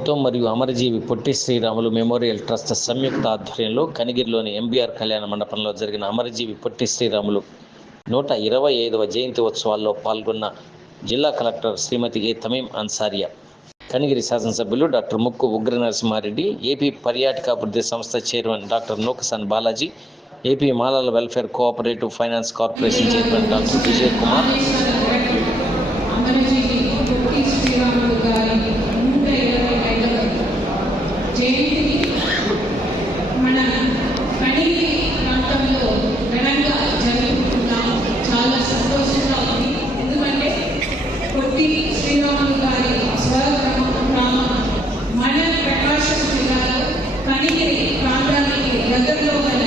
ప్రభుత్వం మరియు అమరజీవి Potti Sriramulu memorial trust సంయుక్త ఆధ్వర్యంలో కనిగిరిలోని ఎంబీఆర్ కళ్యాణ మండపంలో జరిగిన అమరజీవి పొట్టి శ్రీరాములు 125వ జయంతి ఉత్సవాల్లో పాల్గొన్న జిల్లా కలెక్టర్ శ్రీమతి ఏ తమీం అన్సారియా, కనిగిరి శాసనసభ్యులు డాక్టర్ ముక్కు ఉగ్ర నరసింహారెడ్డి, ఏపీ పర్యాటకాభివృద్ధి సంస్థ చైర్మన్ డాక్టర్ నూకసాన్ బాలాజీ, ఏపీ మాలల welfare cooperative finance corporation chairman doctor Vijay Kumar, జయంతిని మన కనిగిరి ప్రాంతంలో ఘనంగా జరుపుకుంటున్నాం. చాలా సంతోషంగా ఉంది. ఎందుకంటే పొట్టి శ్రీరాములు గారి స్వగ్రామం మన ప్రకాశం జిల్లాలో కనిగిరి ప్రాంతానికి దగ్గరలో గల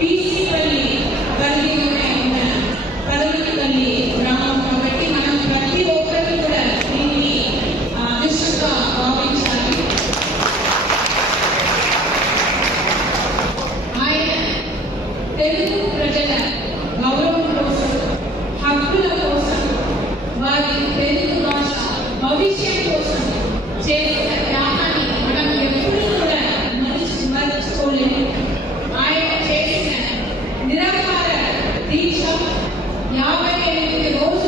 పీసీపల్లి పరిధిలోనే ఉన్న పదవిపల్లి గ్రామం కాబట్టి మనం ప్రతి ఒక్కరు కూడా దీన్ని అదృష్టంగా భావించాలి. తెలుగు ప్రజల గౌరవం కోసం, హక్కుల కోసం, వారి తెలుగు భాష భవిష్యత్ కోసం చేసిన త్యాగాన్ని మనం ఎప్పుడూ కూడా మర్చిపోలేము. ఆయన చేసిన నిరాహార దీక్ష 58 రోజులు